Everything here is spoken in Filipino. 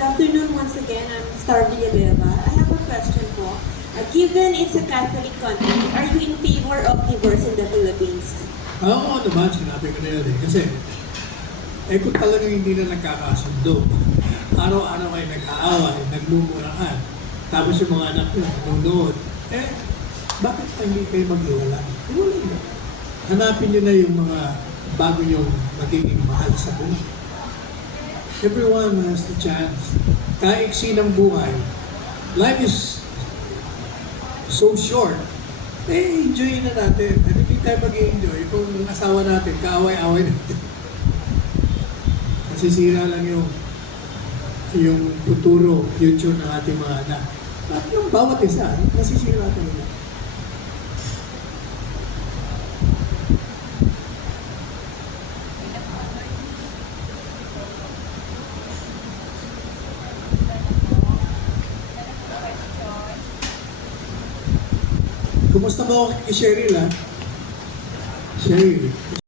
afternoon once again. I'm Star Villanueva. I have a question po. Given it's a Catholic country, are you in favor of divorce in the Philippines? Oo naman, sinabi ko na yun eh. Kasi, kung talagang hindi na nagkakasundo, araw-araw ay nag-aaway, nagmumurahan, tapos yung mga anak nyo nanonood, bakit pa hindi kayo mag-iwala? Iwala nyo. Hanapin nyo na yung mga bago nyong magiging mahal sa buhay. Everyone has the chance. Kaiksi ng buhay. Life is so short. Enjoy na natin. At hindi tayo mag-enjoy kung ang asawa natin, kaaway-away natin. Masisira lang yung futuro, future ng ating mga anak. At yung bawat isa, masisira talaga. Kumusta mo kay Cheryl, ha? Cheryl.